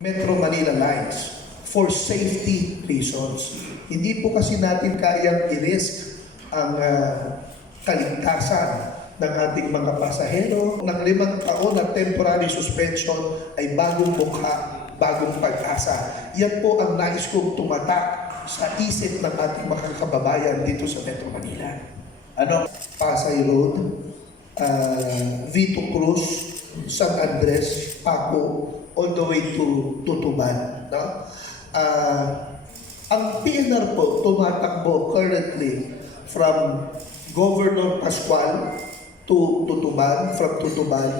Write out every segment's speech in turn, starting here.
Metro Manila lines for safety reasons. Hindi po kasi natin kayang i-risk ang ah, kaligtasan ng ating mga pasahero. Ng limang taon na temporary suspension ay bagong mukha, bagong pag-asa. Yan po ang nais kong tumatak sa isip ng ating mga kababayan dito sa Metro Manila. Ano? Pasay Road, uh, Vito Cruz, San Andres, Paco, all the way to Tutuban. No? Ah, ang PNR po tumatakbo currently from Governor Pascual to Tutuban, from Tutuban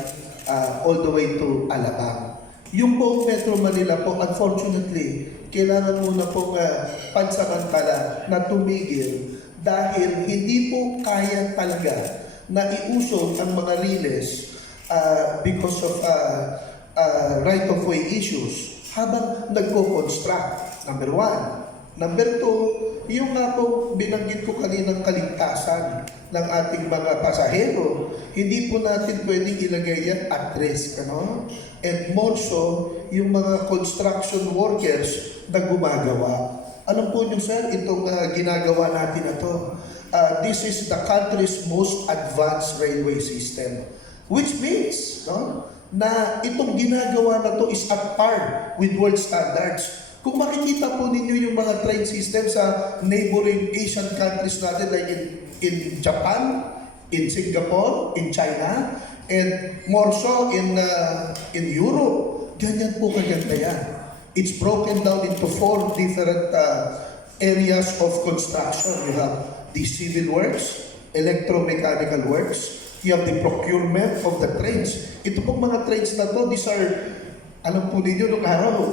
ah, all the way to Alabang. Yung buong Metro Manila po, unfortunately, kailangan muna pong uh, pansamantala na tumigil dahil hindi po kaya talaga na iusog ang mga riles uh, because of uh, uh, right-of-way issues habang nagko-construct. Number one. Number two, yung nga po binanggit ko kaninang kaligtasan ng ating mga pasahero, hindi po natin pwedeng ilagay yan at risk. Ano? And more so, yung mga construction workers na gumagawa. Alam po niyo sir, itong ah, ginagawa natin na to, ah, this is the country's most advanced railway system. Which means, no, na itong ginagawa na to is at par with world standards. Kung makikita po ninyo yung mga train system sa neighboring Asian countries natin like in, in Japan, in Singapore, in China, and more so in, uh, in Europe, ganyan po kaganda yan. It's broken down into four different uh, areas of construction. You have the civil works, electromechanical works, you have the procurement of the trains. Ito pong mga trains na to, these are, alam po ninyo nung araw,